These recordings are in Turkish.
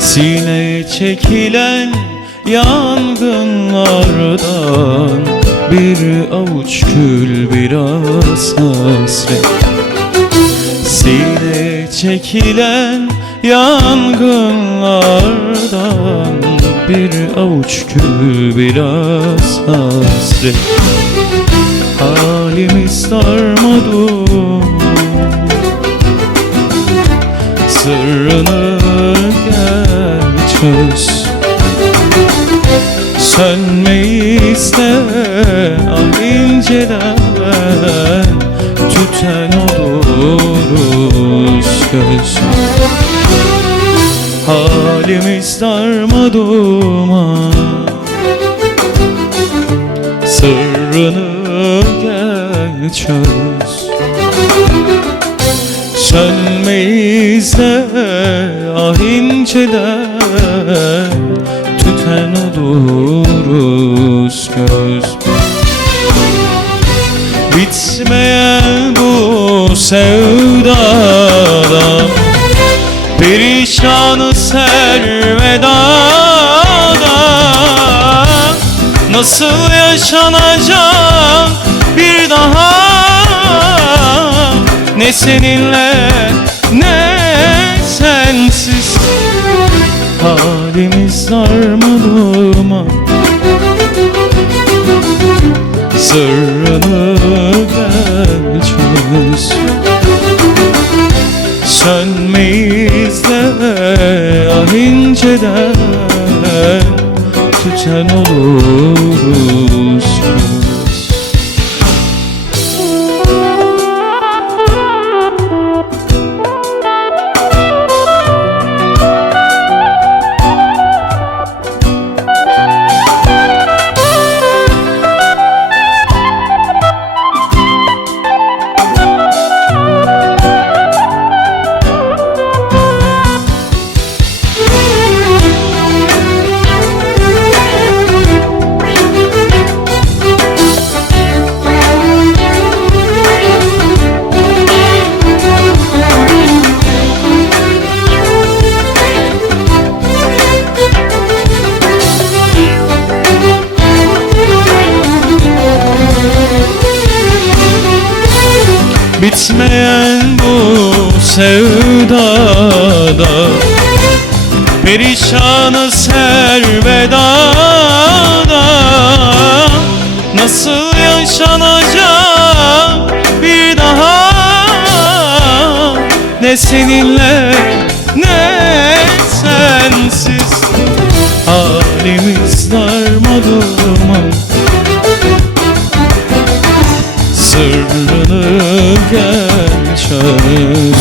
Sineye çekilen yangınlardan Bir avuç kül biraz hasret Sineye çekilen yangınlardan Bir avuç kül biraz hasret Halimiz darmadağın Sırrını gel çöz Sönmeyi iste ah inceden Tüten oluruz göz. Halimiz darmadağın Sırrını gel Sönmeyiz de ah inceden Tüten oluruz göz. Bitmeyen bu sevdada Perişanı servedada. Nasıl yaşanacak bir daha Ne seninle ne sensiz. Halimiz darmadağın Sırrını gel çöz Sönmeyiz de ah inceden Tüten oluruz Bitmeyen bu sevdada Perişanı servedada Nasıl yaşanacak bir daha? Ne seninle ne sensiz. Halimiz darmadağın Gel çöz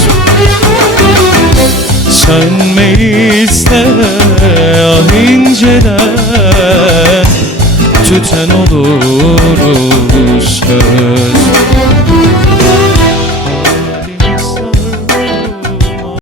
Sönmeyiz de ah inceden Tüten oluruz